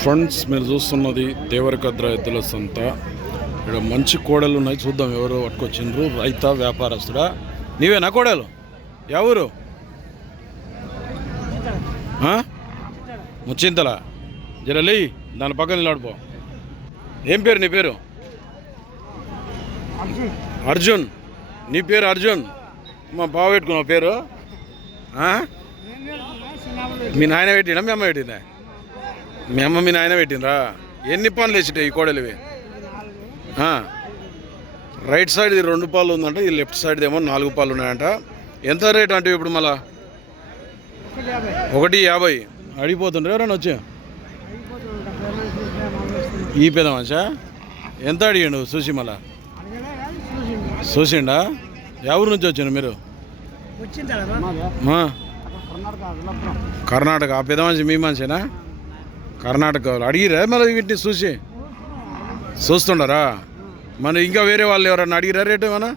Friends, మీరు చూస్తున్నది దేవరకద్ర ఎద్దుల సంత. ఇక్కడ మంచి కోడలు ఉన్నాయి, చూద్దాం ఎవరు పట్టుకొచ్చిండ్రు. రైతా వ్యాపారస్తుడా? నీవేనా కోడలు? ఎవరు? ముచ్చింతల జరలి దాని పక్కన నిలబడిపో. ఏం పేరు నీ పేరు? అర్జున్. నీ పేరు అర్జున్? మా బావ పెట్టుకున్నావు పేరు? మీ నాయన పెట్టినా మీ అమ్మ పెట్టిందా? మీ అమ్మ మీ నాయన పెట్టినరా? ఎన్ని పనులు వేసిటాయి ఈ కోడలివి? రైట్ సైడ్ ఇది 2 పాలు ఉందంట, ఈ లెఫ్ట్ సైడ్ ఏమో 4 పాలు ఉన్నాయంట. ఎంత రేట్ అంటే ఇప్పుడు మళ్ళా? 150 అడిగిపోతుండ్రు. ఎవరైనా వచ్చా ఈ పెద్ద మనిషా? ఎంత అడిగాడు చూసి? మళ్ళా చూసిండా? ఎవరి నుంచి వచ్చాను మీరు? కర్ణాటక. ఆ పెద్ద మనిషి మీ మనిషినా? కర్ణాటక వాళ్ళు అడిగిరా మళ్ళీ వీటిని చూసి? చూస్తుండరా? మన ఇంకా వేరే వాళ్ళు ఎవరన్నా అడిగిరా రేటు ఏమన్నా?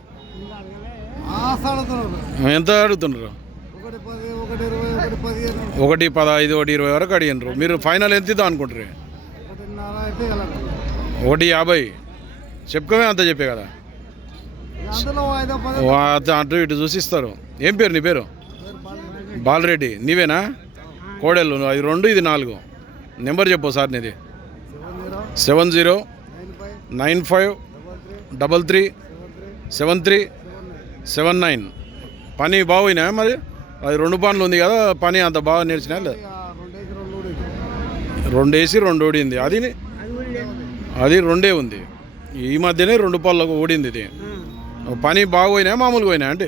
ఎంత అడుగుతున్నారు? 115, 120 వరకు అడిగినారు. మీరు ఫైనల్ ఎంత ఇద్దాం అనుకుంటారు? 150 చెప్పుకోమే, అంత చెప్పే కదా. అటు ఇటు చూసిస్తారు. ఏం పేరు నీ పేరు? బాలరెడ్డి. నీవేనా కోడెలు? అది 2, ఇది 4. నెంబర్ చెప్పు సార్ నీది. 7095337379. పని బాగుయినా మరి? అది 2 పనులు ఉంది కదా, పని అంత బాగా నేర్చినా? లేదు, 2 వేసి 2 ఓడింది. అది 2 ఉంది. ఈ మధ్యనే 2 పళ్ళకు ఓడింది. ఇది పని బాగోయినా మామూలుగా పోయినా అంటే?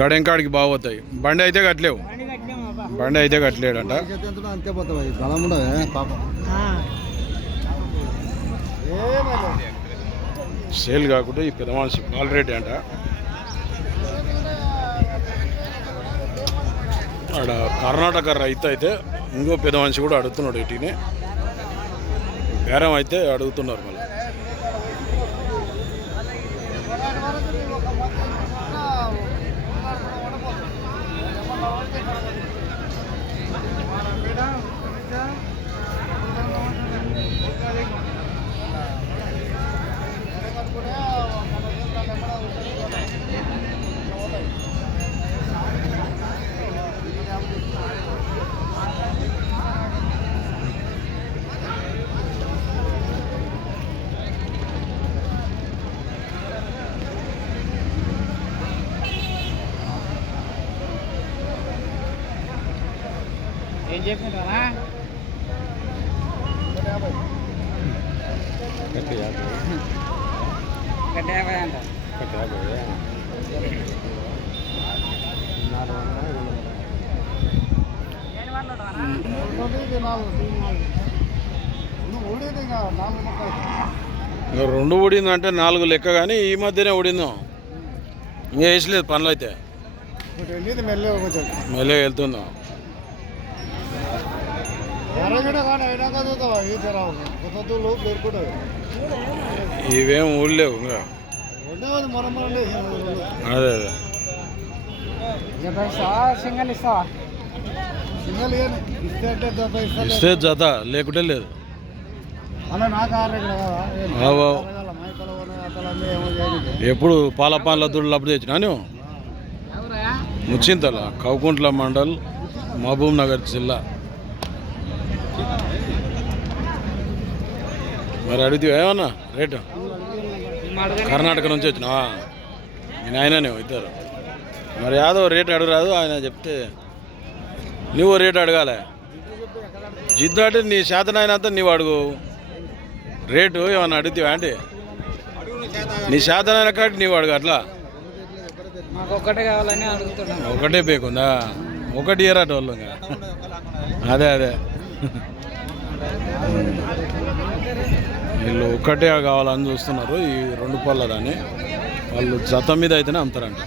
గడెంకాడికి బాగోతాయి. బండి అయితే కట్టలేవు. బండి అయితే కట్టలేడంట. సేల్ కాకుండా ఈ పెద్ద మనిషి బాలరెడ్డి అంట. ఆడ కర్ణాటక రైతు అయితే ఇంకో పెద్ద మనిషి కూడా అడుగుతున్నాడు. ఇటీనే బేరం అయితే అడుగుతున్నారు. మళ్ళీ ఏం చెప్పినా రెండు ఊడిందంటే 4 లెక్క. కానీ ఈ మధ్యనే ఊడిందాం, ఇంకా వేసలేదు. పనులు అయితే మెల్లగా వెళ్తుందాం. ఇవేం ఊళ్ళేవు ఇంకా. అదే అదే ఇస్తే జత, లేకుంటే లేదు. ఎప్పుడు పాలపాన్ల దుడ్లు అప్పుడు తెచ్చినా నువ్వు? ముచ్చింతల, కౌకుంట్ల మండల్, మహబూబ్ నగర్ జిల్లా. మరి అడుగుతావు ఏమన్నా రేటు? కర్ణాటక నుంచి వచ్చినావా? మీ నాయననే ఇద్దరు. మరి యాదవ్ రేటు అడగరాదు? ఆయన చెప్తే నువ్వు రేటు అడగాలి. జిద్దు అంటే నీ శాతనైనంత నీవు అడుగు. రేటు ఏమన్నా అడుగుతావా అంటే? నీ శాతనైన కాటి నీవు అడుగు. అట్లా ఒకటే పేకుందా? ఒకటి ఇయరాట వాళ్ళు. అదే అదే వీళ్ళు ఒక్కటే కావాలని చూస్తున్నారు. ఈ 2 పళ్ళ దాన్ని వాళ్ళు జత మీద అయితేనే అమ్ముతారంట.